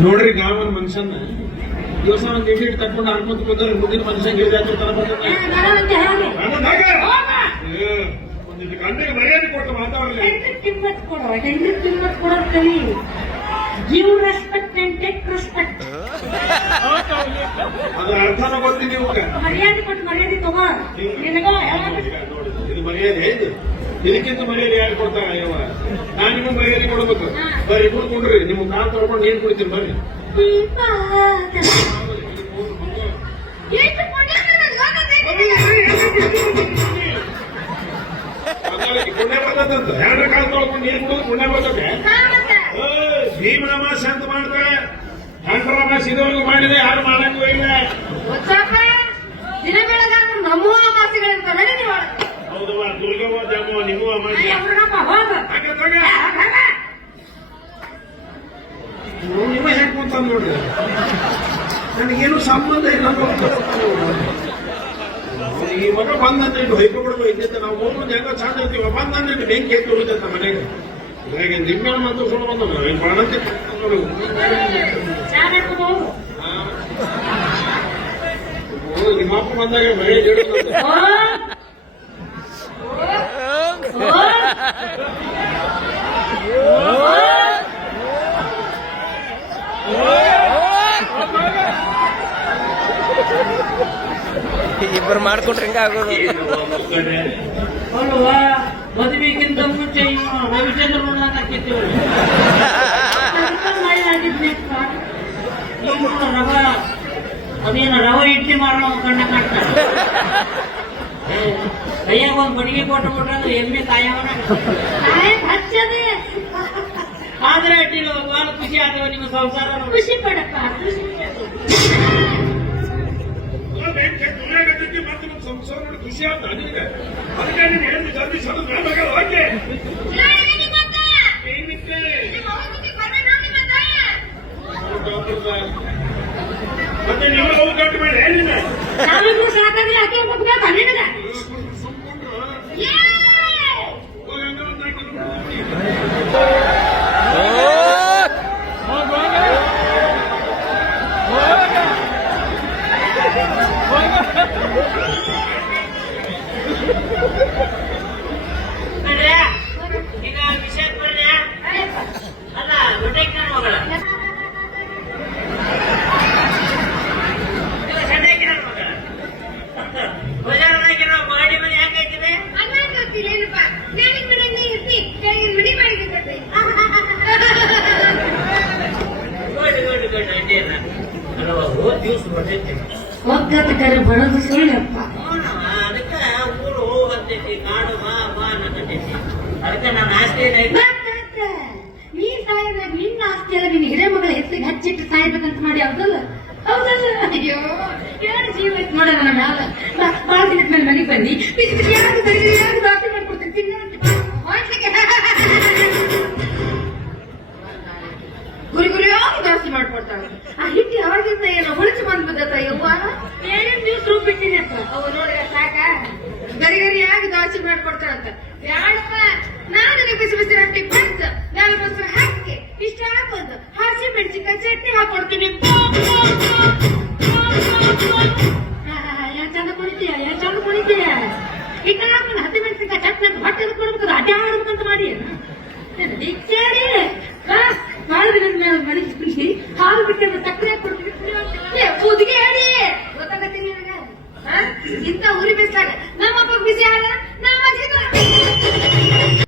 ನೋಡ್ರಿ ಗಾವನ್ ಮನುಷ್ಯನ ದಿವಸ ಒಂದ್ ಇಟ್ಟು ಕಟ್ಕೊಂಡು ಅನ್ಕೊಂತ ಕೂತಾರೆ ಮುಂದಿನ ಮನುಷ್ಯ ಗಿರಿಜಾ ತರ ಒಂದಿಟ್ಟು ಗಂಟೆಗೆ ಮರ್ಯಾದೆ ಕೊಟ್ಟು ಮಾತಾಡಲಿ ಕಿಮ್ಮತ್ ಹೆಣ್ಣು ಕಿಮ್ಮತ್ ಕೊಡೋದ್ ಕಲಿ. Give respect and take respect ಅದ್ರ ಅರ್ಥನ ನೀವು ಮರ್ಯಾದೆ ಕೊಟ್ಟು ಮರ್ಯಾದೆ ತಗೋ. ನಿನಗ ನೋಡಿ ಇದು ಮರ್ಯಾದೆ ಇದು ಇದಕ್ಕಿಂತ ಮರ್ಯಾದೆ ಯಾರು ಕೊಡ್ತಾರ ಅಯ್ಯವ ನಾನು ನಿಮಗೆ ಮರ್ಯಾದೆ ಕೊಡ್ಬೇಕು. ಬರ್ರಿ ಕುಡ್ಕೊಂಡ್ರಿ ನಿಮ್ಗೆ ಕಾಲ್ ತೊಳ್ಕೊಂಡು ನೀರು ಕುಡಿತೀನಿ, ಬರ್ರಿ. ಪುಣ್ಯ ಬರ್ತದಂತ. ಎರಡು ಕಾಲ್ ತೊಳ್ಕೊಂಡು ನೀರು ಕುಡಿದು ಪುಣ್ಯ ಬರ್ತದೆ? ಭೀಮನಮಾಸ ಅಂತ ಮಾಡ್ತಾರೆ. ಹಂಡ್ರಮಾಸ ಇದುವರೆಗೂ ಮಾಡಿದೆ, ಯಾರು ಮಾಡಂಗೂ ಇಲ್ಲ. ನಮ್ಮ ಅಮಾಸೆಗಳಿರ್ತಾವೆ ಹೌದವ್ವ ದುರ್ಗವ್ವ ಹೋಗ ಹಾಗೆ ತಗ ನಿಮ್ಮ ಹೆಂಗ್ ಕುಂತ ನೋಡ್ರಿ ನನಗೇನು ಸಂಬಂಧ ಇಲ್ಲ. ಈ ಮಗ ಬಂದಂತ ಇಟ್ಟು ಹೊಯ್ಕೊಬಿಡ್ಬೇಕು ಇದ್ದಂತ ನಾವು ಹೋಗೋದು ಹೆಂಗ ಚಂದ ಇರ್ತೀವ ಬಂದಂತ ಬೆಂಕಿ ಎತ್ತು ಉಳಿತೈತ ಮನೆಗೆ. ಹಾಗೆ ನಿಮ್ಮೇಳ ಮಾತು ಸುಳ್ಳು ಬಂದ ನಾವು ಬಾಣಂತಿ ನೋಡು ಚಾ ಮಾಡ್ಕೊಂಡು ಓ, ನಿಮ್ಮ ಅಪ್ಪ ಬಂದಾಗ ಮಳೆ ಜಡಿ ಇಬ್ಬರು ಮಾಡ್ಕೊಂಡ್ರೆ ಹಿಂಗ ಆಗೋದು? ಮದುವೆಗಿಂತ ಮುಂಚೆ ರವಿಚಂದ್ರ ಅದೇನು ರವ ಇಡ್ಲಿ ಮಾಡೋ ಕಣ್ಣ ಕಾಡ್ತಾರೆ ಕೈಯಾಗ ಒಂದು ಬಡಿಗೆ ಕೊಟ್ಟು ಬಿಟ್ರೆ ಎಮ್ಮೆ ತಾಯವನ ಹಚ್ಚದೆ. ಆದ್ರೆ ಬಹಳ ಖುಷಿ ಆದವ ನಿಮ್ಮ ಸಂಸಾರ. ಖುಷಿ ಪಡಪ್ಪ ಸಂಸಾರ ಖುಷಿ ನಿನಗೆ ಅದಕ್ಕೆ ನೀನು ಏನು ಜಲ್ದಿ ಸಡನ್ ಬೇಡ ಓಕೆ ಏನಕ್ಕೆ? ಮತ್ತೆ ನೀವು ಹೋಗಿ ಕಟ್ಟು ಮಾಡಿ ಗುಡ್ ಗುಡ್ ಹೋದ ದಿವಸ ಬರ್ತೈತಿ. ಒಗ್ಗತ್ತ ಕರೆ ಬರೋದು ಸುಳ್ಳಪ್ಪ ನೋಡವ ಅದಕ್ಕ ಊರು ಹೋಗತ್ತೈತಿ ಕಾಡು ಬಾ ಬಾ ಅನ್ನಕತ್ತೈತಿ. ಅದಕ್ಕೆ ನನ್ನ ಆಸ್ತಿ ಏನೈತಿ ನೀ ಸಾಯದಾಗ ನಿನ್ನ ಆಸ್ತಿ ಎಲ್ಲ ನಿನ್ನ ಹಿರೇಮಗಳ ಹೆಸರಿಗೆ ಹಚ್ಚಿಟ್ಟು ಸಾಯ್ಬೇಕಂತ ಮಾಡಿ ಹೌದಲ್ಲ ಹೌದಲ್ಲ? ಅಯ್ಯೋ ಎರಡು ಜೀವ ನೋಡ ನನ್ನ ಮ್ಯಾಲ. ಬಾಳ ದಿನದ ಮೇಲೆ ಮನೆಗೆ ಬನ್ನಿ. ಯಾರು ಯಾರು ಆ ಅವಾಗಿಂದ ಏನ ಹುಳಿಚು ಬಂದ್ಬಿದ್ದತ್ತ ಯವ್ವ ಏನೇನ್ ನ್ಯೂಸ್ ರೂಪ್ ಬಿಟ್ಟಿನಿ ಅಂತ ಅವು ನೋಡಿ ಸಾಕ. ಗರಿ ಗರಿಯಾಗಿ ದಾಸಿ ಮಾಡ್ಕೊಡ್ತಾರಂತ. ಯಾಳಪ್ಪ? ನಾನು ನಿನಗೆ ಬಿಸಿ ಬಿಸಿ ರೊಟ್ಟಿ ಬಂತ ನಾನು ಮೊಸರು ಹಾಕಿ ಇಷ್ಟ ಹಾಕೋದು. ಹಸಿ ಮೆಣಸಿನ್ಕಾಯಿ ಚಟ್ನಿ ಹಾಕೊಡ್ತೀನಿ. ಚಂದ ಕುಣಿತೀಯ? ಚಂದ ಕುಣಿತೀಯ? ಇಟ್ಟ ಹಾಕೊಂಡು ಹಸಿ ಮೆಣಸಿನ್ಕಾಯಿ ಚಟ್ನಿ ಹೊಟ್ಟೆ ಕೊಡ್ಬೇಕು ಅಡ್ಡ ಆಡ್ಬೇಕಂತ ಮಾಡಿ ದಿಕ್ಕಾಡಿ you.